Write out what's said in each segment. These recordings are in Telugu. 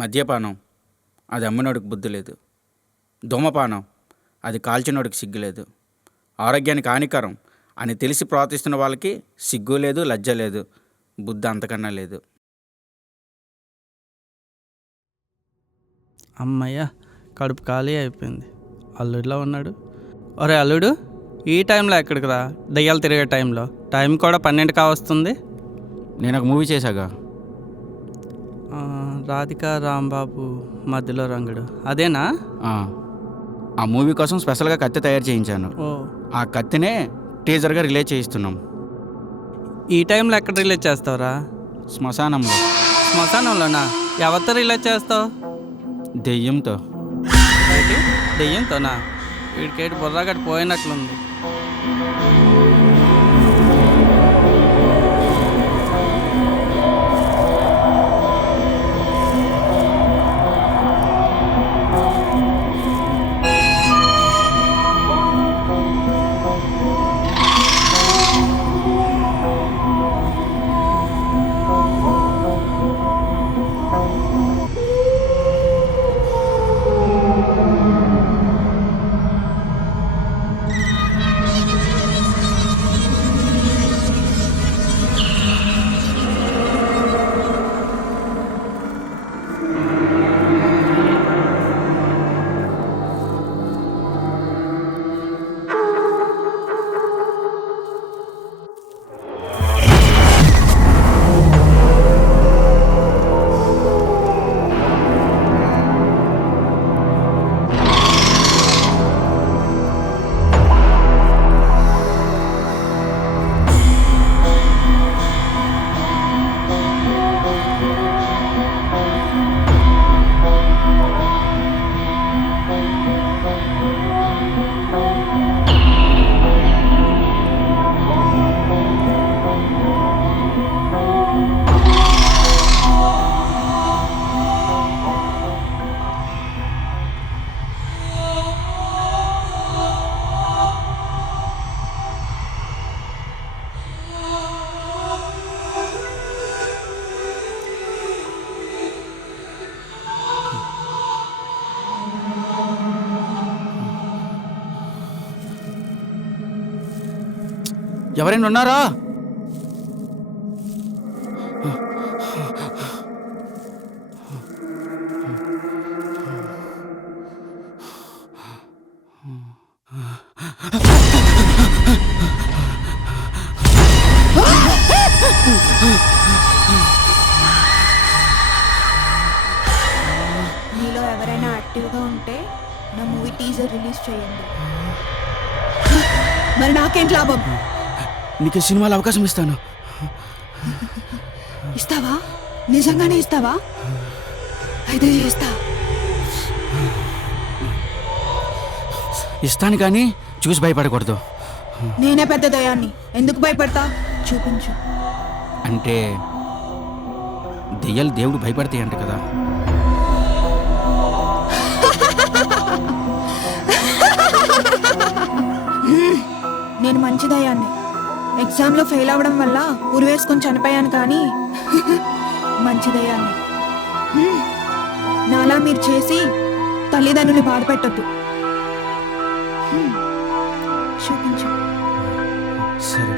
మద్యపానం అది అమ్మినోడికి బుద్ధి లేదు. ధూమపానం అది కాల్చినోడికి సిగ్గు లేదు. ఆరోగ్యానికి హానికరం అని తెలిసి ప్రవర్తిస్తున్న వాళ్ళకి సిగ్గు లేదు, లజ్జ లేదు, బుద్ధి అంతకన్నా లేదు. అమ్మయ్య, కడుపు ఖాళీ అయిపోయింది. అల్లుడిలో ఉన్నాడు. ఒరే అల్లుడు, ఈ టైంలో ఎక్కడికి రా? దయ్యాలు తిరిగే టైంలో. టైం కూడా 12 కావస్తుంది. నేను ఒక మూవీ చేశాగా, రాధికా రాంబాబు మధ్యలో రంగుడు, అదేనా? ఆ మూవీ కోసం స్పెషల్గా కత్తి తయారు చేయించాను. ఓ, ఆ కత్తినే టీజర్గా రిలీజ్ చేయిస్తున్నాం. ఈ టైంలో ఎక్కడ రిలీజ్ చేస్తావురా? శ్మశానంలో. శ్మశానంలోనా? ఎవరితో రిలీజ్ చేస్తావు? దెయ్యంతో. దెయ్యంతోనా? వీడికేటి బుర్రగట్టు పోయినట్లుంది. ఎవరైనా ఉన్నారా? మీలో ఎవరైనా యాక్టివ్గా ఉంటే నా మూవీ టీజర్ రిలీజ్ చేయండి. మరి నాకేంటి లాభం? నీకు సినిమాలో అవకాశం ఇస్తాను. ఇస్తావా? నిజంగానే ఇస్తావా? అయితే చేస్తా. ఇస్తాను కానీ చూసి భయపడకూడదు. నేనే పెద్ద దయాన్ని, ఎందుకు భయపడతా? చూపించు. అంటే దెయ్యాలు దేవుడు భయపడతాయంట కదా. నేను మంచి దయాన్ని. ఎగ్జామ్లో ఫెయిల్ అవ్వడం వల్ల ఉరివేసుకొని చనిపోయాను, కానీ మంచి దయాన్ని. నాలా మీరు చేసి తల్లిదండ్రులు బాధ పెట్టద్దు. చూపించు. సరే.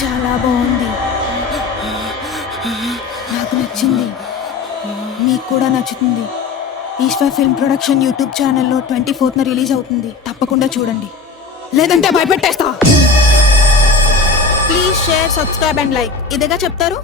చాలా బాగుంది, నాకు నచ్చింది, మీకు కూడా నచ్చుతుంది. ఈశ్వర్ ఫిల్మ్ ప్రొడక్షన్ యూట్యూబ్ ఛానల్లో 24న రిలీజ్ అవుతుంది. తప్పకుండా చూడండి, లేదంటే భయపెట్టేస్తా. Please share, subscribe and like. ఇదిగా చెప్తారు.